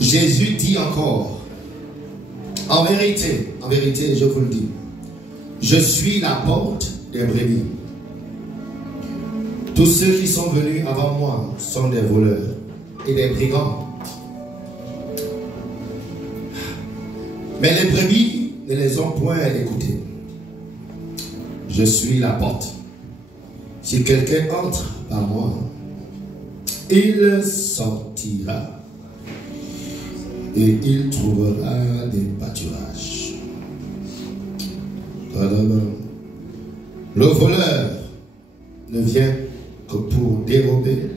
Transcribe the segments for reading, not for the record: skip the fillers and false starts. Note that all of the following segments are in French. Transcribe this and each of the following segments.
Jésus dit encore, en vérité, je vous le dis, je suis la porte des brebis. Tous ceux qui sont venus avant moi sont des voleurs et des brigands. Mais les brebis ne les ont point écoutés. Je suis la porte. Si quelqu'un entre par moi, il sortira et il trouvera des pâturages. Le voleur ne vient que pour dérober,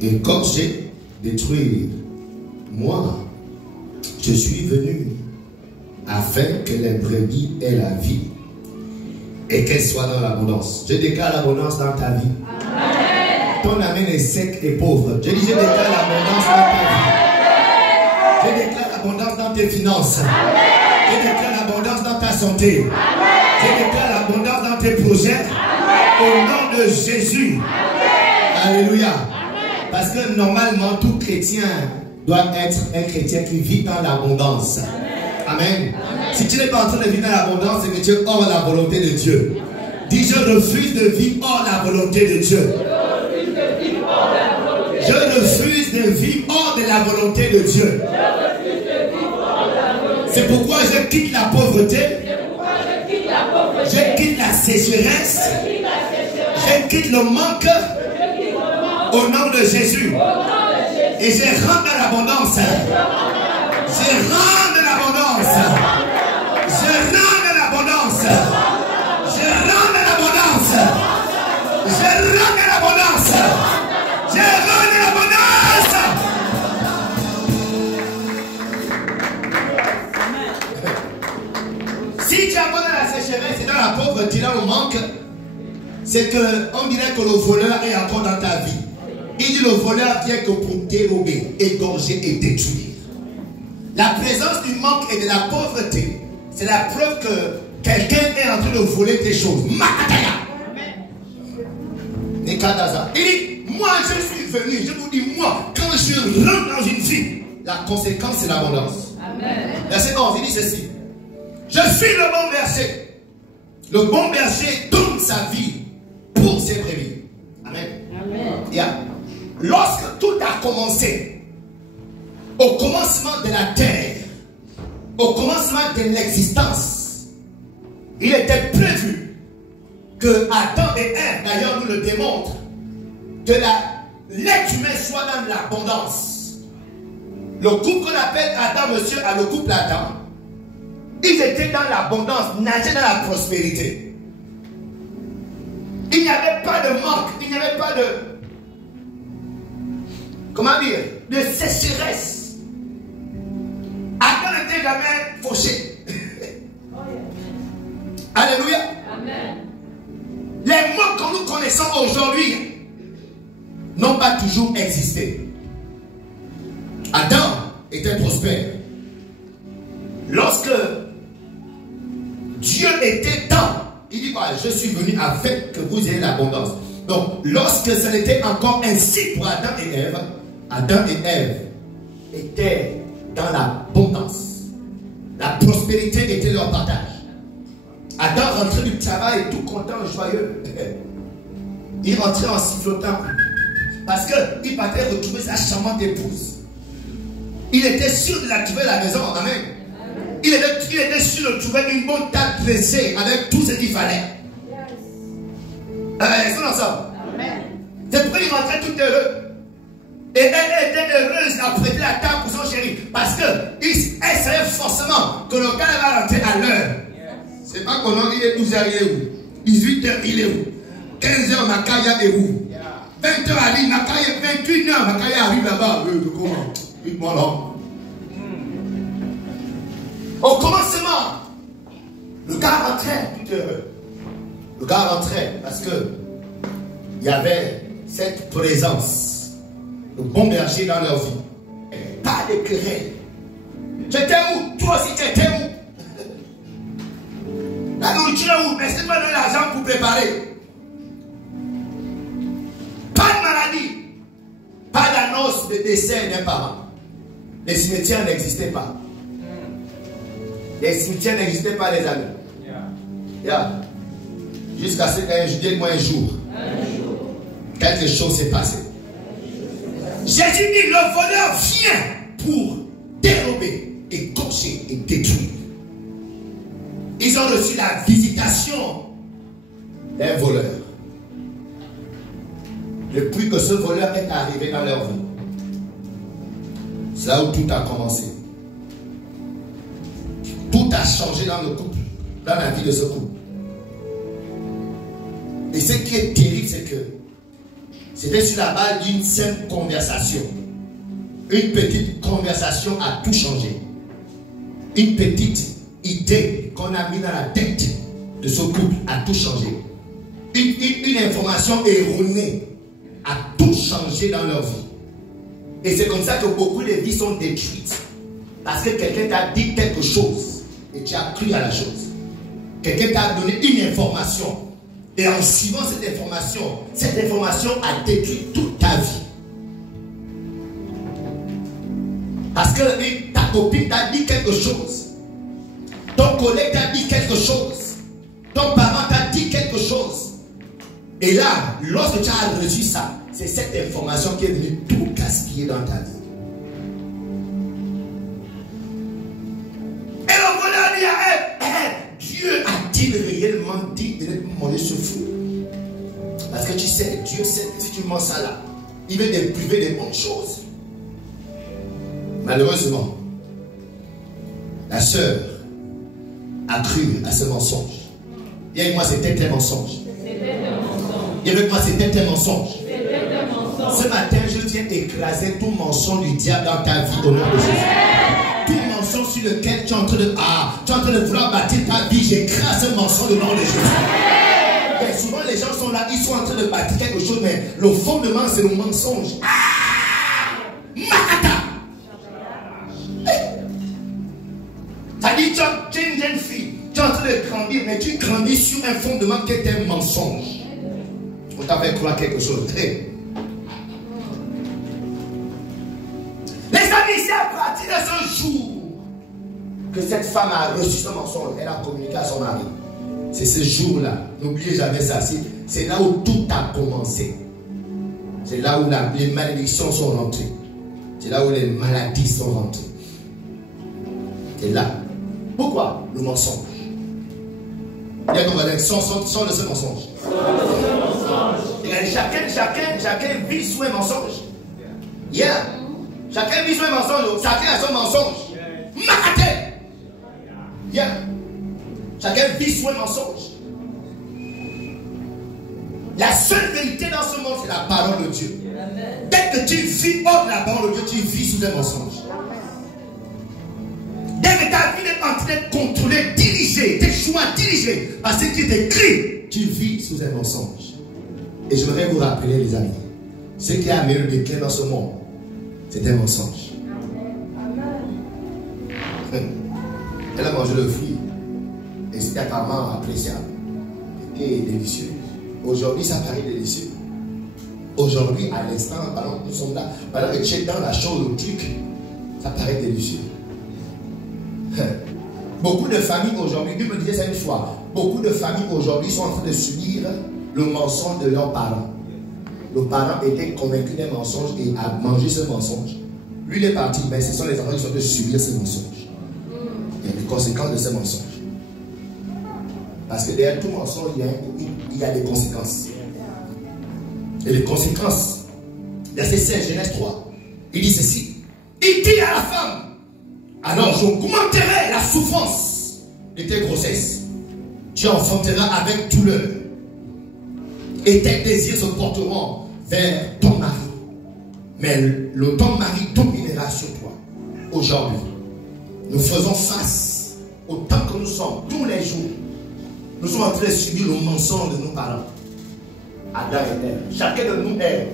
égorger, détruire. Moi, je suis venu afin que les brebis aient la vie et qu'elles soient dans l'abondance. Je déclare l'abondance dans ta vie. Amen. Ton amen est sec et pauvre. Je dis, je déclare l'abondance dans ta vie. Je déclare l'abondance dans tes finances. Amen. Je déclare l'abondance dans ta santé. Amen. Je déclare l'abondance dans tes projets. Amen. Au nom de Jésus. Amen. Alléluia. Amen. Parce que normalement, tout chrétien doit être un chrétien qui vit dans l'abondance. Amen. Amen. Si tu n'es pas en train de vivre dans l'abondance, c'est que tu es hors la volonté de Dieu. Dis, je refuse de vivre hors la volonté de Dieu. Je refuse de vivre hors de la volonté de Dieu. C'est pourquoi je quitte la pauvreté. Je quitte la sécheresse. Je quitte le manque. Au nom de Jésus. Et je rentre dans l'abondance. Je rentre dans l'abondance. Je rentre dans l'abondance. Je rentre dans l'abondance. Je rentre dans l'abondance. Je rentre dans l'abondance. Si tu abonnes à la sécheresse et dans la pauvreté, dans le manque, c'est qu'on dirait que le voleur est encore dans ta vie. Il dit le voleur vient que pour dérober, égorger et détruire. La présence du manque et de la pauvreté, c'est la preuve que quelqu'un est en train de voler tes choses. Makataya. Nekadaza. Il dit, moi je suis venu, je vous dis, moi, quand je rentre dans une vie, la conséquence c'est l'abondance. Verset 11, il dit ceci. Je suis le bon berger. Le bon berger donne sa vie pour ses brebis. Amen. Yeah. Lorsque tout a commencé, au commencement de la terre, au commencement de l'existence, il était prévu que Adam et Ève, d'ailleurs nous le démontrent, que l'être humain soit dans l'abondance. Le couple qu'on appelle Adam, monsieur, à le couple Adam, ils étaient dans l'abondance, nageaient dans la prospérité. Il n'y avait pas de manque, il n'y avait pas de, comment dire, de sécheresse. Adam n'était jamais fauché. Alléluia. Amen. Les mots que nous connaissons aujourd'hui n'ont pas toujours existé. Adam était prospère. Lorsque Dieu était dans, il dit quoi? Je suis venu afin que vous ayez l'abondance. Donc, lorsque ce n'était encore ainsi pour Adam et Ève étaient dans l'abondance. La prospérité était leur partage. Adam rentrait du travail tout content, joyeux. Il rentrait en sifflotant. Parce qu'il partait retrouver sa charmante épouse. Il était sûr de la trouver à la maison. Amen. Il était sûr de trouver une bonne table dressée avec tout ce qu'il fallait. Ils sont ensemble. C'est pourquoi il rentrait tout heureux. Et elle était heureuse à prêter la table pour son chéri. Parce qu'elle savait forcément que le gars va rentrer à l'heure. C'est pas qu'on il est 12h, il est où? 18h, il est où? 15h, Makaya est où? 20h, Ali, Makaya, 21h, Makaya arrive là-bas. Comment? Dites-moi là. Au commencement, le gars rentrait tout heureux. Le gars rentrait parce que il y avait cette présence, le bon berger dans leur vie. Pas de querelle. J'étais où? Toi aussi, tu étais où? La nourriture est où? Mais c'est pas de l'argent pour préparer. Pas de maladie. Pas d'annonce de décès d'un parent. les cimetières n'existaient pas. Les cimetières n'existaient pas, les amis. Jusqu'à ce qu'un jour, quelque chose s'est passé. Jésus dit, le voleur vient pour dérober, écorcher et détruire. Ils ont reçu la visitation d'un voleur. Depuis que ce voleur est arrivé dans leur vie, c'est là où tout a commencé. Tout a changé dans le couple, dans la vie de ce couple. Et ce qui est terrible, c'est que c'était sur la base d'une simple conversation. Une petite conversation a tout changé. Une petite idée qu'on a mis dans la tête de ce couple a tout changé. Une information erronée a tout changé dans leur vie. Et c'est comme ça que beaucoup de vies sont détruites. Parce que quelqu'un t'a dit quelque chose et tu as cru à la chose. Quelqu'un t'a donné une information. Et en suivant cette information a détruit toute ta vie. Parce que ta copine t'a dit quelque chose. Ton collègue t'a dit quelque chose. Ton parent t'a dit quelque chose. Et là, lorsque tu as reçu ça, c'est cette information qui est venue tout gaspiller dans ta vie. Et le voleur dit à elle, Dieu a-t-il réellement dit de manger ce fruit? Parce que tu sais, Dieu sait que si tu manges ça là, il veut te priver des bonnes choses. Malheureusement, la sœur a cru à ce mensonge. Et avec moi, c'était un mensonge. Et avec moi, c'était un mensonge. Ce matin, je viens écraser tout mensonge du diable dans ta vie au nom de Jésus. Tout mensonge sur lequel tu es en train de vouloir bâtir ta vie, j'écrase ce mensonge au nom de Jésus. Et souvent, les gens sont là, ils sont en train de bâtir quelque chose, mais le fondement, c'est le mensonge. Makata! Ça dit, tu es une jeune fille, tu es en train de grandir, mais tu grandis sur un fondement qui est un mensonge. On t'avait croire quelque chose. Les amis, c'est à partir de ce jour que cette femme a reçu ce mensonge. Elle a communiqué à son mari. C'est ce jour-là. N'oubliez jamais ça. C'est là où tout a commencé. C'est là où les malédictions sont rentrées. C'est là où les maladies sont rentrées. C'est là. Pourquoi? Le mensonge. Il y a donc sans de ce mensonge. Chacun vit sous un mensonge. Yeah. Chacun vit sous un mensonge. Chacun a son mensonge. Makate. Yeah. Chacun vit sous un mensonge. La seule vérité dans ce monde, c'est la parole de Dieu. Dès que tu vis hors de la parole de Dieu, tu vis sous un mensonge. Dès que ta vie est en train d'être contrôlée, dirigée, tes choix dirigés par ce qui est écrit, tu vis sous un mensonge. Et je voudrais vous rappeler, les amis, ce qui a amené le déclin dans ce monde, c'est un mensonge. Elle a mangé le fruit et c'était apparemment appréciable. C'était délicieux. Aujourd'hui, ça paraît délicieux. Aujourd'hui, à l'instant, pendant que nous sommes là, pendant que tu es dans la chose, le truc, ça paraît délicieux. Beaucoup de familles aujourd'hui, Dieu me disait ça une fois, beaucoup de familles aujourd'hui sont en train de subir le mensonge de leurs parents. Le parent était convaincu d'un mensonge et a mangé ce mensonge. Lui, il est parti, mais ce sont les enfants qui sont en train de subir ce mensonge. Il y a des conséquences de ce mensonge. Parce que derrière tout mensonge, il y a des conséquences. Et les conséquences, verset 16, Genèse 3, il dit ceci. Il dit à la femme, alors j'augmenterai la souffrance de tes grossesses. Tu enfanteras avec douleur. Et tes désirs se porteront vers ton mari. Mais ton mari dominera sur toi. Aujourd'hui, nous faisons face au temps que nous sommes, tous les jours. Nous sommes en train de subir le mensonge de nos parents. Adam et Ève. Chacun de nous est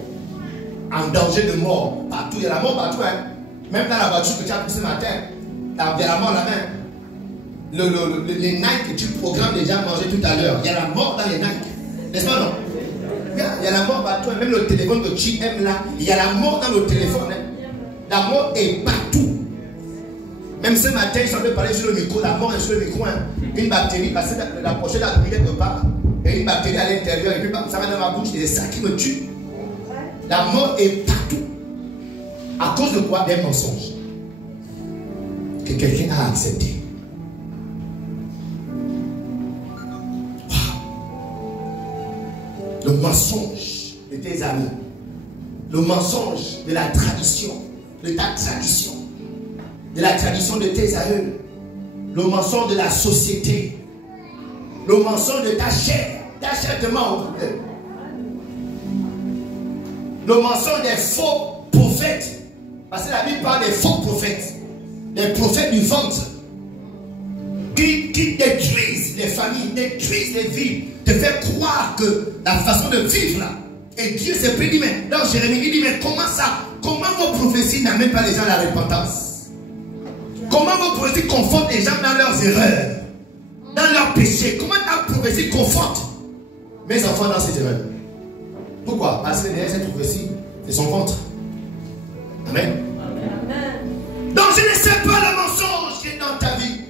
en danger de mort. Partout, il y a la mort partout. Hein. Même dans la voiture que tu as pris ce matin, il y a la mort là-même. Les Nike que tu programmes déjà manger tout à l'heure, il y a la mort dans les Nike. N'est-ce pas, non? Il y a la mort partout. Même le téléphone que tu aimes là, il y a la mort dans le téléphone. Hein. La mort est partout. Même ce matin, ils sont train de parler sur le micro, la mort est sur le micro. Hein. Une bactérie, parce que la prochaine a pris quelque part, et une bactérie à l'intérieur, et puis ça va dans ma bouche, et c'est ça qui me tue. La mort est partout. À cause de quoi? Des mensonges que quelqu'un a accepté. Le mensonge de tes amis, le mensonge de la tradition, de ta tradition, de la tradition de tes aïeux, le mensonge de la société, le mensonge de ta chair te ment. Le mensonge des faux prophètes, parce que la Bible parle des faux prophètes, des prophètes du ventre, qui détruisent les familles, détruisent les vies, te fait croire que la façon de vivre là, et Dieu s'est pris, dit, mais dans Jérémie, il dit, mais comment ça? Comment vos prophéties n'amènent pas les gens à la repentance? Comment vos prophéties confortent les gens dans leurs erreurs, dans leurs péchés? Comment ta prophétie conforte mes enfants dans ces erreurs? Pourquoi? Parce que derrière cette prophétie, c'est son ventre. Amen. Amen. Donc je ne sais pas le mensonge qui est dans ta vie.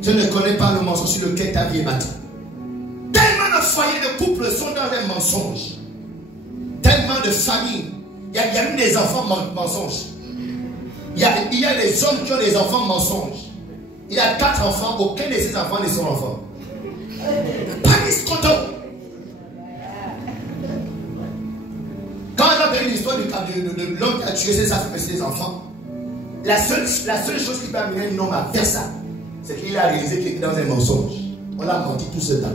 Je ne connais pas le mensonge sur lequel ta vie est bâtie. Tellement de foyers de couple sont dans les mensonges. Tellement de familles. Il y a même des enfants mensonges. Il y a des hommes qui ont des enfants mensonges. Il y a 4 enfants, aucun de ces enfants ne sont enfants. Pas d'escoto. Quand on a une histoire de l'homme qui a tué ses enfants, la seule chose qui peut amener un homme à faire ça, c'est qu'il a réalisé qu'il était dans un mensonge. On l'a menti tout ce temps.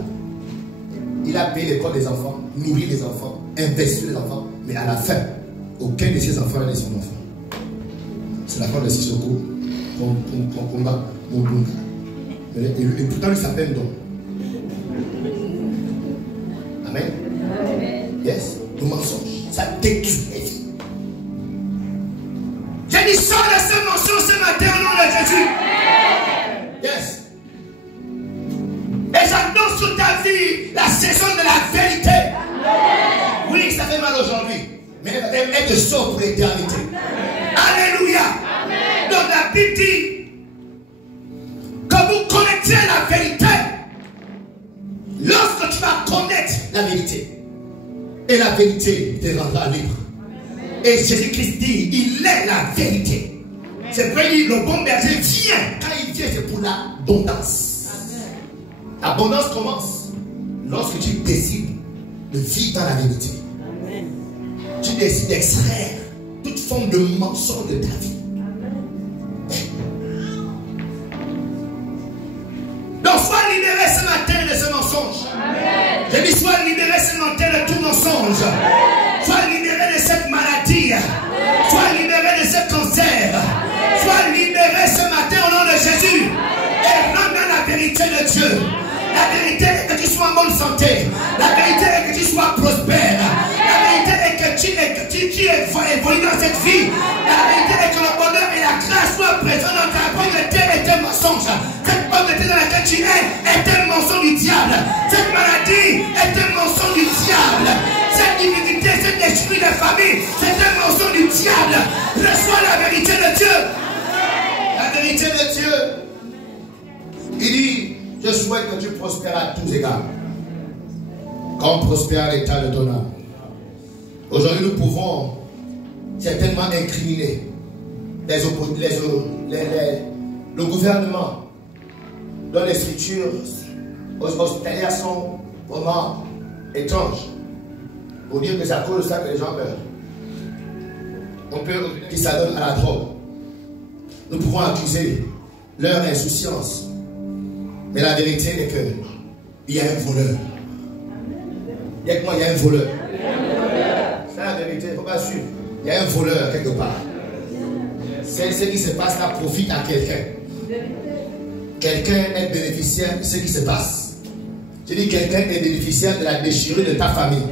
Il a payé l'école des enfants, nourri les enfants, investi les enfants, mais à la fin, aucun de ses enfants n'est son enfant. C'est la fin de Sissoko, qu'on combat Mobunga. Et pourtant, il s'appelle Don. Amen. Yes, le mensonge, ça détruit les vies. J'ai dit, sors de ce mensonge ce matin au nom de Jésus. Yes. Et j'annonce sur ta vie la saison de la vérité. Amen. Oui, ça fait mal aujourd'hui, mais elle te sauve pour l'éternité. Alléluia. Amen. Donc la Bible dit que vous connaîtrez la vérité lorsque tu vas connaître la vérité. Et la vérité te rendra libre. Amen. Et Jésus-Christ dit, il est la vérité. C'est vrai, le bon berger vient. Quand il vient, c'est pour l'abondance. L'abondance commence lorsque tu décides de vivre dans la vérité. Amen. Tu décides d'extraire toute forme de mensonge de ta vie. Amen. Donc sois libéré ce matin de ce mensonge. Amen. Je dis sois libéré ce matin de tout mensonge. Amen. Sois libéré de cette maladie. Amen. Sois libéré de ce cancer. Amen. Sois libéré ce matin au nom de Jésus. Amen. Et rentre dans la vérité de Dieu. La vérité est que tu sois en bonne santé. La vérité est que tu sois prospère. La vérité est que tu évolues dans cette vie. La vérité est que le bonheur et la grâce soient présents dans ta pauvreté et tes mensonges. Cette pauvreté dans laquelle tu es un mensonge du diable. Cette maladie est un mensonge du diable. Cette divinité, cet esprit de famille, c'est un mensonge du diable. Reçois la vérité de Dieu. La vérité de Dieu. Il dit, je souhaite que tu prospères à tous égards, comme prospère l'état de ton âme. Aujourd'hui, nous pouvons certainement incriminer le gouvernement dont les structures hospitalières sont vraiment étranges. Pour dire que c'est à cause de ça que les gens meurent. On peut qu'ils s'adonnent à la drogue. Nous pouvons accuser leur insouciance. Mais la vérité est qu'il y a un voleur. Il y a quoi? Il y a un voleur. C'est la vérité, il ne faut pas suivre. Il y a un voleur quelque part. C'est ce qui se passe là profite à quelqu'un. Quelqu'un est bénéficiaire de ce qui se passe. Je dis quelqu'un est bénéficiaire de la déchirure de ta famille.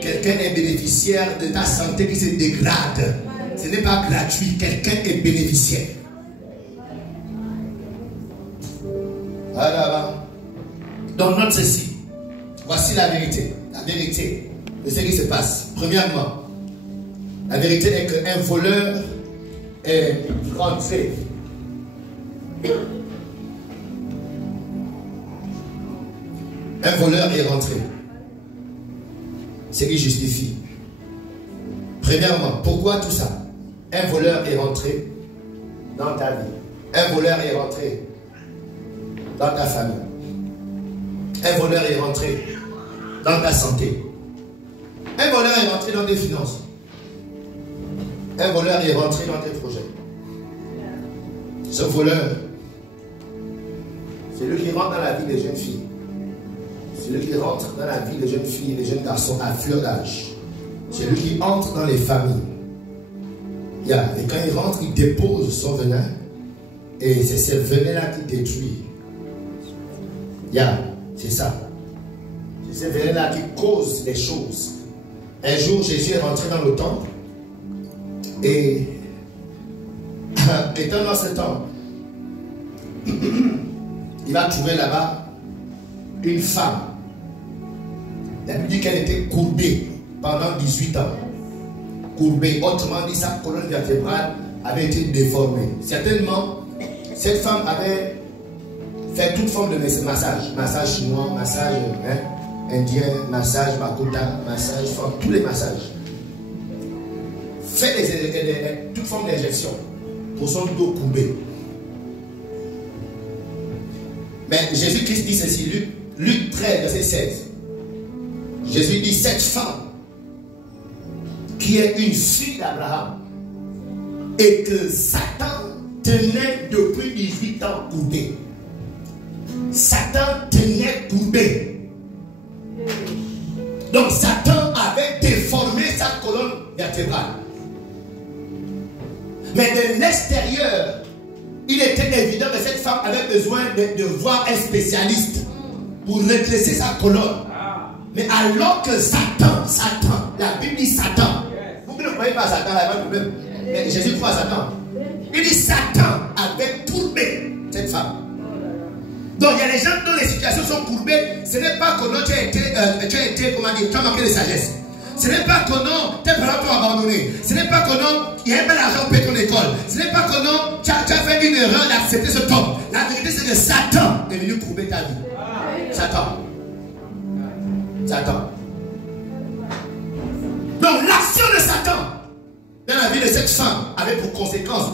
Quelqu'un est bénéficiaire de ta santé qui se dégrade. Ce n'est pas gratuit. Quelqu'un est bénéficiaire. Donc note ceci. Voici la vérité. La vérité de ce qui se passe. Premièrement, la vérité est qu'un voleur est rentré Un voleur est rentré. Ce qui justifie. Premièrement, pourquoi tout ça? Un voleur est rentré dans ta vie. Un voleur est rentré dans ta famille. Un voleur est rentré dans ta santé. Un voleur est rentré dans tes finances. Un voleur est rentré dans tes projets. Ce voleur, c'est lui qui rentre dans la vie des jeunes filles. C'est lui qui rentre dans la vie des jeunes filles et des jeunes garçons à fleur d'âge. C'est lui qui entre dans les familles. Et quand il rentre, il dépose son venin. Et c'est ce venin-là qui détruit. C'est ça. C'est ce venin-là qui cause les choses. Un jour, Jésus est rentré dans le temple. Et étant dans ce temple, il va trouver là-bas une femme. La Bible dit qu'elle était courbée pendant 18 ans. Courbée, autrement dit, sa colonne vertébrale avait été déformée. Certainement, cette femme avait fait toute forme de massage. Massage chinois, massage indien, massage Makota, massage, tous les massages. Fait toute forme d'injection pour son dos courbé. Mais Jésus-Christ dit ceci, Luc 13, verset 16. Jésus dit, cette femme qui est une fille d'Abraham et que Satan tenait depuis 18 ans courbé. Satan tenait courbé. Donc Satan avait déformé sa colonne vertébrale. Mais de l'extérieur, il était évident que cette femme avait besoin de voir un spécialiste pour redresser sa colonne. Mais alors que Satan, la Bible dit Satan. Vous ne croyez pas à Satan, là, pas de problème. Mais Jésus croit à Satan. Il dit Satan avait courbé cette femme. Donc il y a des gens dont les situations sont courbées. Ce n'est pas que non, tu as été, comment dire, tu as manqué de sagesse. Ce n'est pas que non, tes parents t'ont abandonné. Ce n'est pas que non, il y a un bel argent pour ton école. Ce n'est pas que non, tu as fait une erreur d'accepter ce top. La vérité, c'est que Satan est venu courber ta vie. Satan. Donc l'action de Satan dans la vie de cette femme avait pour conséquence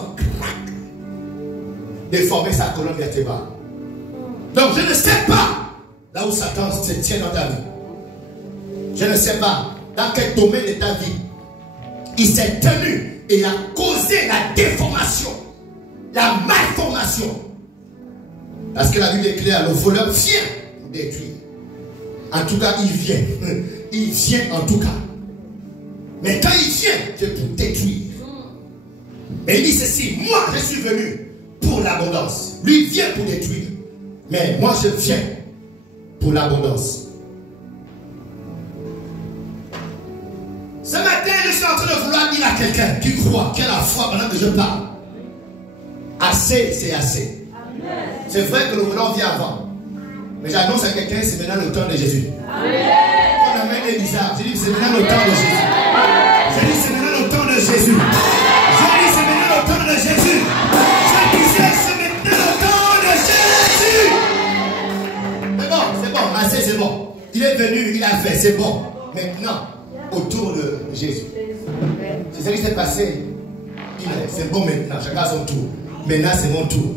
déformer sa colonne vertébrale. Donc je ne sais pas là où Satan se tient dans ta vie. Je ne sais pas dans quel domaine de ta vie il s'est tenu et a causé la déformation, la malformation. Parce que la Bible est claire, le voleur vient pour détruire. En tout cas, il vient. Il vient en tout cas. Mais quand il vient, c'est pour détruire. Mais il dit ceci, moi je suis venu pour l'abondance. Lui vient pour détruire. Mais moi je viens pour l'abondance. Ce matin, je suis en train de vouloir dire à quelqu'un qui croit, qui a la foi pendant que je parle. Assez, c'est assez. C'est vrai que le volant vient avant. Mais j'annonce à quelqu'un, c'est maintenant le temps de Jésus. Amen. On amène Elisa. J'ai dit, c'est maintenant le temps de Jésus. J'ai dit, c'est maintenant le temps de Jésus. J'ai dit, c'est maintenant le temps de Jésus. Je disais, c'est maintenant le temps de Jésus. C'est bon, assez, c'est bon. Il est venu, il a fait, c'est bon. Maintenant, autour de Jésus. C'est ce qui s'est passé. C'est bon maintenant, chacun a son tour. Maintenant, c'est mon tour.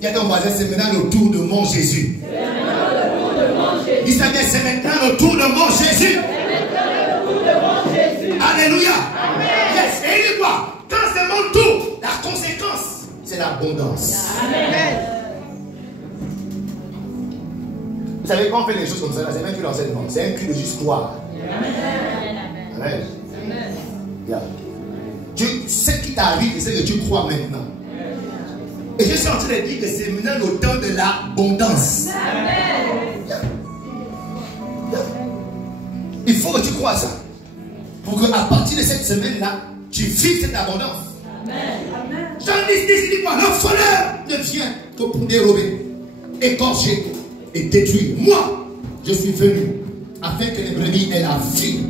Il y a ton voisin, c'est maintenant le tour de mon Jésus. Il s'appelle, c'est maintenant le tour de mon Jésus. Alléluia. Yes. Et il dit quoi? Quand c'est mon tour, la conséquence, c'est l'abondance. Amen. Vous savez, quand on fait les choses comme ça, c'est même plus l'enseignement. C'est un cul de juste croire. Amen. Amen. Yeah. Ce qui t'arrive, c'est ce que tu crois maintenant. Et je suis en train de dire que c'est maintenant le temps de l'abondance. Il faut que tu crois ça. Pour qu'à partir de cette semaine-là, tu vives cette abondance. Jean 10 dit quoi? Le voleur ne vient que pour dérober, égorger et détruire. Moi, je suis venu afin que les brebis aient la vie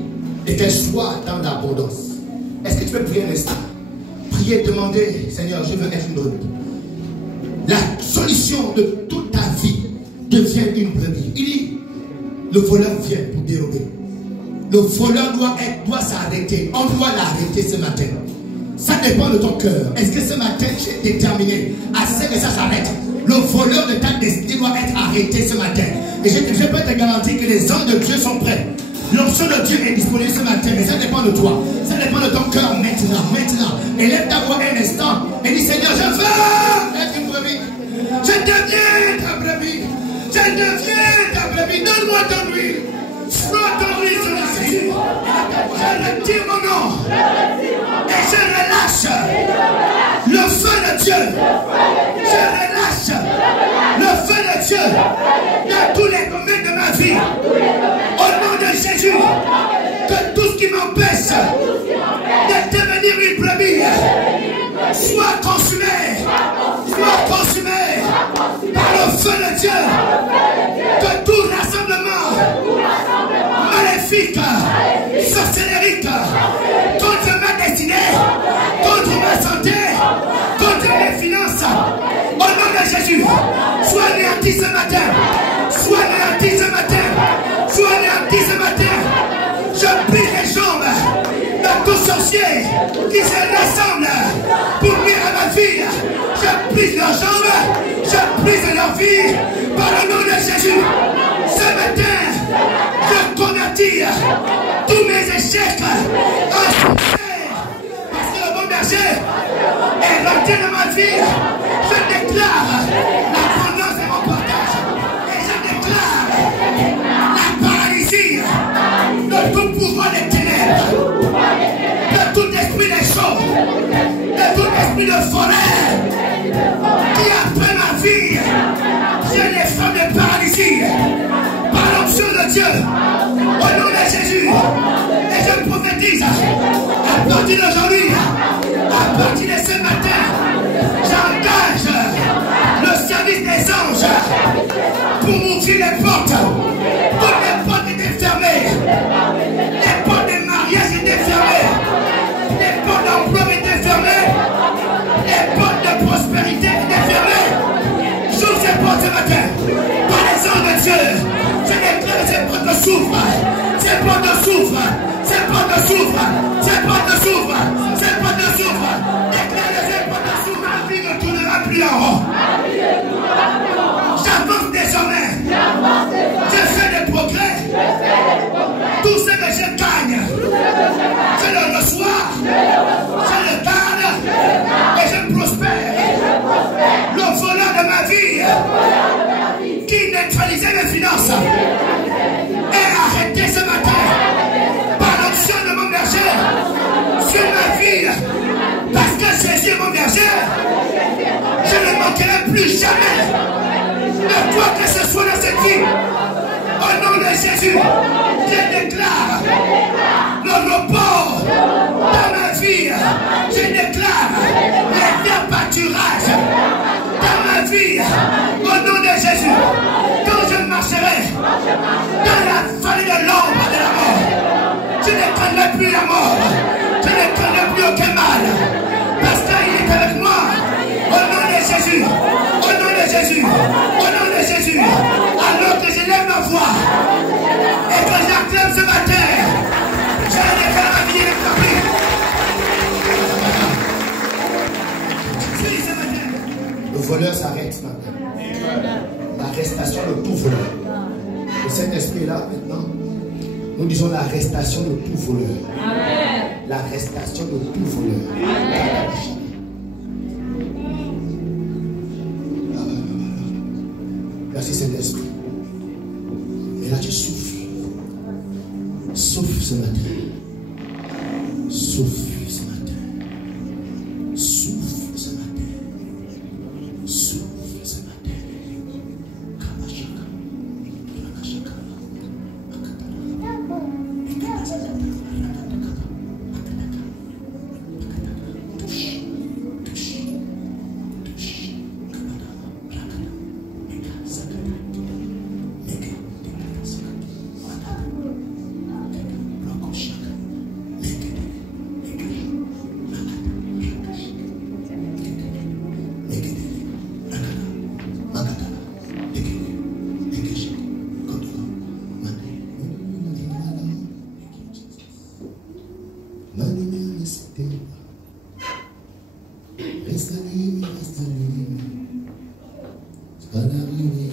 et qu'elles soient dans l'abondance. Est-ce que tu peux prier un instant? Prier, demander, Seigneur, je veux être une brebis. la solution de toute ta vie devient une brebis. Il dit, le voleur vient pour dérober. Le voleur doit s'arrêter. On doit l'arrêter ce matin. Ça dépend de ton cœur. Est-ce que ce matin tu es déterminé à ce que ça s'arrête? Le voleur de ta destinée doit être arrêté ce matin. Et je peux te garantir que les anges de Dieu sont prêts. L'onction de Dieu est disponible ce matin, mais ça dépend de toi. Ça dépend de ton cœur maintenant. Élève ta voix un instant et dis, Seigneur, je veux être une brebis. Je deviens ta brebis. Je deviens ta brebis. Donne-moi ton huile. Frotte ton huile sur la vie. Je retire mon nom. Et je relâche le feu de Dieu. Je relâche le feu de Dieu dans tous les domaines de ma vie. Au nom de Jésus, que tout ce qui m'empêche de devenir une brebis soit consumé par le feu de Dieu. Que tout rassemblement maléfique, sorcellérique, contre ma destinée, contre ma santé, contre mes finances, au nom de Jésus, sois anéanti ce matin. Sois anéanti ce matin. Sois anéanti ce matin. Je brise les jambes de tous sorciers qui se rassemblent pour nuire à ma vie. Je brise leurs jambes. Je brise leur vie par le nom de Jésus. Ce matin, je convertis tous mes échecs en succès. Parce que le bon berger est rentré dans ma vie. Je déclare l'abondance de mon partage. Et je déclare la paralysie de tout pouvoir des ténèbres, de tout esprit des choses, de tout esprit de forêt qui après ma vie, j'ai les femmes de paralysie. Par l'onction de Dieu, au nom de Jésus, et je prophétise à partir d'aujourd'hui, à partir de ce matin, j'engage le service des anges pour m'ouvrir les portes. Toutes les portes étaient fermées. Les portes de mariage étaient fermées. Les portes d'emploi étaient fermées. Les portes de prospérité étaient fermées. J'ouvre ces portes ce matin. Par les anges de Dieu, je déclare que ces portes s'ouvrent. Ces portes s'ouvrent. Ces portes s'ouvrent. Ces portes s'ouvrent. Ces portes s'ouvrent. Déclare que ces portes s'ouvrent. Ma vie ne tournera plus en rond. J'avance désormais. Je fais des progrès. Tout ce que je gagne, je le reçois. Je le garde. Et je prospère. Le voleur de ma vie qui neutralisait mes finances est arrêté ce matin par l'onction de mon berger sur ma vie. Parce que Jésus est mon berger, je ne manquerai plus jamais de quoi que ce soit dans cette vie. Au nom de Jésus, je déclare le repos dans ma vie. Je déclare les verts pâturages dans ma vie. Au nom de Jésus, quand je marcherai dans la vallée de l'ombre de la mort, je ne craindrai plus la mort. Je ne craindrai plus aucun mal. Parce qu'il est avec moi. Au nom de Jésus. Au nom de Jésus. Au nom de Jésus. Alors que je lève ma voix et que j'acclame ce matin, je déclare ma vie établie. Le voleur s'arrête ce matin. L'arrestation de tout voleur. Le Saint-Esprit-là, maintenant, nous disons l'arrestation de tout voleur. L'arrestation de tout voleur. Merci Saint-Esprit. Et là tu souffles. Souffle ce matin. Souffle ce matin. Souffle ce matin. Souffle ce matin. Reste libre, reste libre. Pas d'arriver.